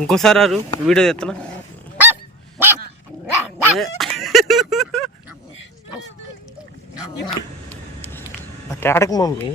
ఇంకోసారి రారు video తెస్తున్నా కేడకు mummy.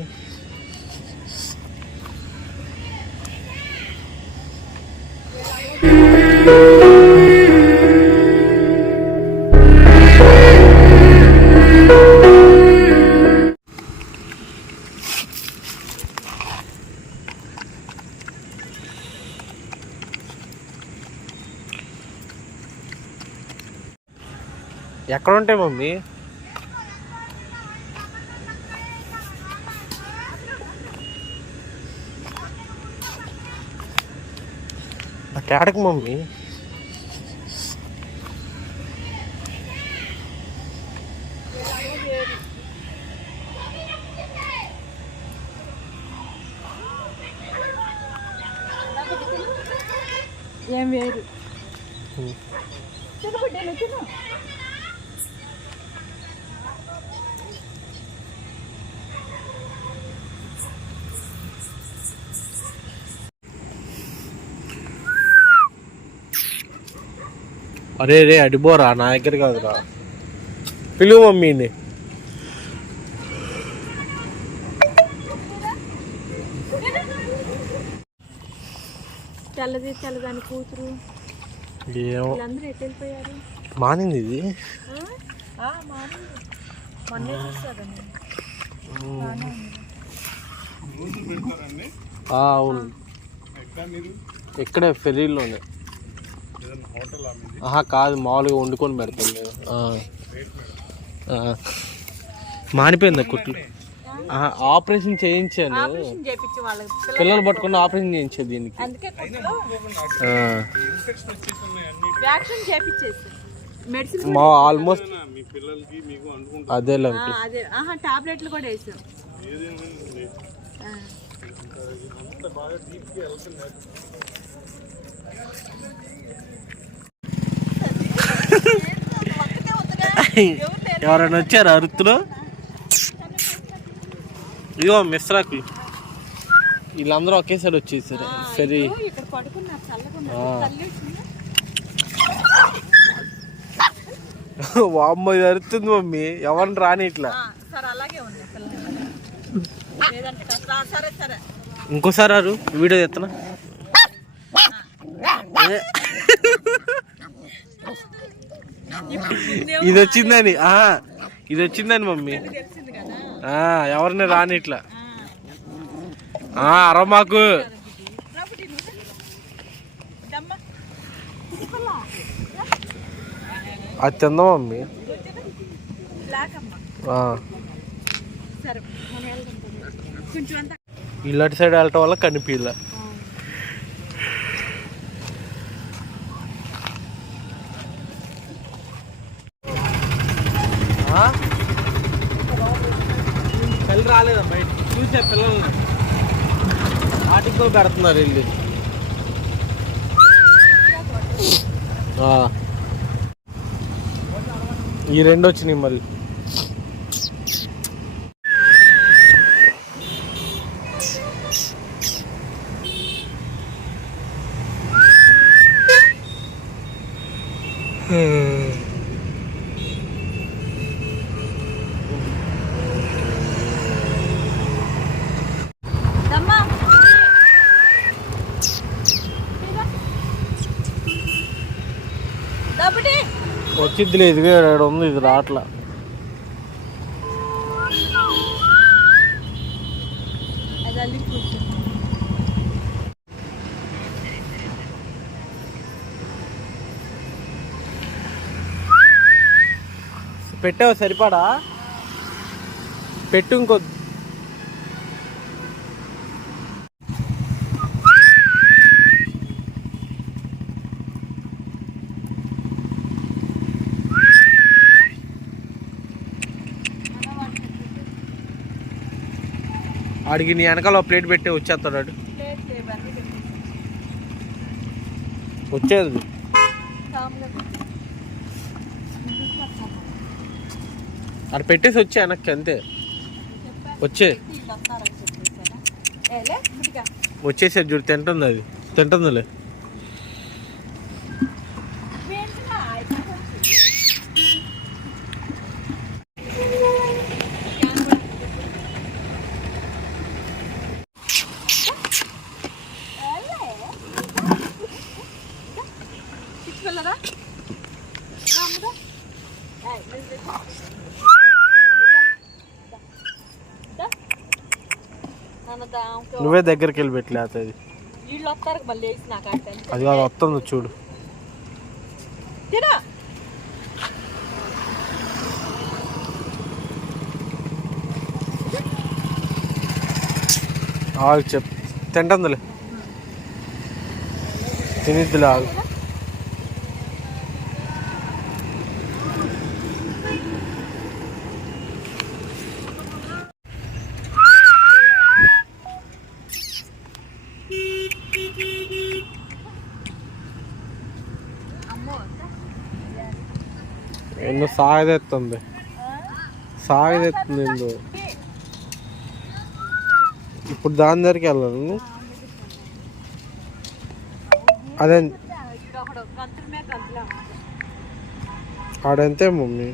ఎక్కడ ఉంటాయి మమ్మీ కేడకు మమ్మీ. ఏం వేరు? అరే రే అడిపోరా నా దగ్గర కాదురా. పిలువు మమ్మీని తెల్లది తెల్లదాని కూతురు. ఏమో. వీళ్ళందరూ ఎటు వెళ్ళిపోయారు? మానింది ఇది? అవును. ఇక్కడే ఫెరీలోనే ఆహా కాదు మామూలుగా వండుకొని పెడతాం మేము. మానిపోయిందా కుట్లు? ఆపరేషన్ చేయించాను. పిల్లలు పట్టుకుని ఆపరేషన్ చేయించాను దీనికి. మా ఆల్మోస్ట్ అదే టాబ్లెట్లు కూడా వేసాం. ఆ. ఎవరైనా వచ్చారా అరుతులు ఇదిగో మిశ్రాకులు వీళ్ళందరూ ఒకేసారి వచ్చేసారు. సరే. వామ్మ ఇది అరుతుంది మమ్మీ. ఎవరిని రాని ఇట్లా. ఇంకోసారి ఆరు వీడియో తెస్తున్నా ఇది వచ్చిందని ఆ ఇది వచ్చిందని మమ్మీ. ఎవరిని రాని ఇట్లా. ఆ అరమాకు అది తిందా మమ్మీ? ఇలాంటి సైడ్ వెళ్ళటం వల్ల కనిపించలే. పిల్లల్ని వాటికి పెడుతున్నారు వెళ్ళి. ఈ రెండు వచ్చినాయి మళ్ళీ. వచ్చిద్ది లేదు ఇక్కడ ఉంది ఇది రాట్లా పెట్టావు సరిపడా? పెట్టు ఇంకో ఆడికి నీ వెనకాల ప్లేట్ పెట్టి వచ్చేస్తాడు పెట్టేసి వచ్చేది. ఆడ పెట్టేసి వచ్చే వెనక్కి అంతే. వచ్చే. వచ్చేసేది చూడు తింటుంది అది. తింటుందిలే. కదా అమ్ముదా ఏయ్, నువ్వు పెట్టు. దా. నాన్న దా, ఇంకో- నువ్వే దగ్గరికి వెళ్ళి పెట్టలే అది వీళ్ళు వస్తారు మళ్ళీ వేసి నాకు అంటే అది కాదు వస్తుంది చూడు తినా ఆగు చెప్ తింటుందిలే తినిద్దిలే ఆగు ఎన్నో సాగదెత్తుంది. సాగదెత్తుంది ఎందు ఇప్పుడు దాని దగ్గరికి వెళ్ళాను అదే. ఆడంతే మమ్మీ?